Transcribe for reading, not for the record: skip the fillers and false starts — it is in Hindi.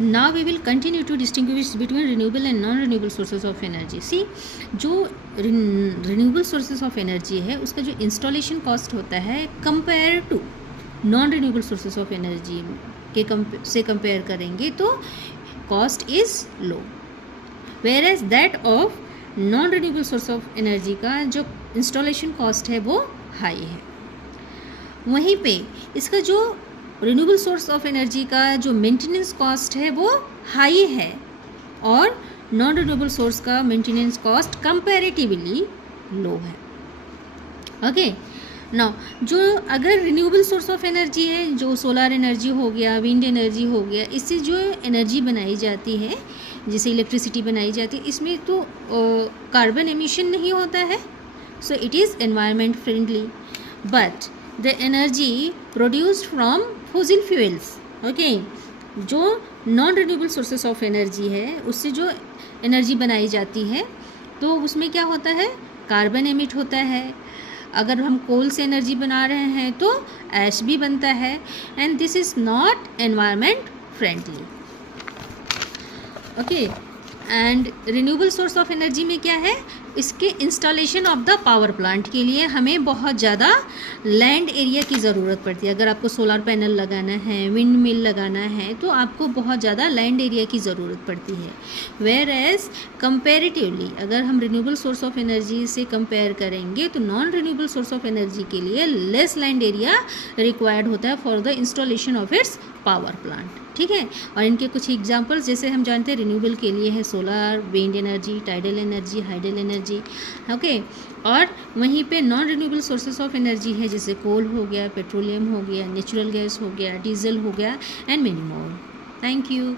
Now we will continue to distinguish between renewable and non renewable sources of energy. See, जो रिन्यूएबल सोर्सेज ऑफ एनर्जी है उसका जो इंस्टॉलेशन कॉस्ट होता है compare to non renewable sources of energy के से कंपेयर करेंगे तो cost is low, whereas that of non renewable source of energy का जो इंस्टॉलेशन कॉस्ट है वो हाई है। वहीं पे इसका जो रिन्यूएबल सोर्स ऑफ एनर्जी का जो मेंटेनेंस कॉस्ट है वो हाई है और नॉन रिन्यूएबल सोर्स का मेंटेनेंस कॉस्ट कंपैरेटिवली लो है। ओके, नाउ जो अगर रिन्यूएबल सोर्स ऑफ एनर्जी है, जो सोलर एनर्जी हो गया, विंड एनर्जी हो गया, इससे जो एनर्जी बनाई जाती है, जैसे इलेक्ट्रिसिटी बनाई जाती है, इसमें तो कार्बन एमिशन नहीं होता है, so it is environment friendly. But the energy produced from fossil fuels, okay, जो non renewable sources of energy है उससे जो एनर्जी बनाई जाती है तो उसमें क्या होता है, कार्बन एमिट होता है। अगर हम कोल से एनर्जी बना रहे हैं तो ऐश भी बनता है, and this is not environment friendly. Okay, and renewable source of energy में क्या है, इसके installation of the power plant के लिए हमें बहुत ज़्यादा लैंड एरिया की ज़रूरत पड़ती है। अगर आपको सोलर पैनल लगाना है, विंड मिल लगाना है, तो आपको बहुत ज़्यादा लैंड एरिया की ज़रूरत पड़ती है। वेयर एज कंपेरेटिवली अगर हम रिन्यूएबल सोर्स ऑफ एनर्जी से कंपेयर करेंगे तो non renewable source of energy के लिए लेस लैंड एरिया रिक्वायर्ड होता है for the installation of its power plant. ठीक है, और इनके कुछ एग्जांपल्स जैसे हम जानते हैं रिन्यूएबल के लिए है solar, wind energy, tidal energy, hydel energy. Okay, और वहीं पे non renewable sources of energy है जैसे कोल हो गया, पेट्रोलियम हो गया, नेचुरल गैस हो गया, डीजल हो गया, and many more. Thank you.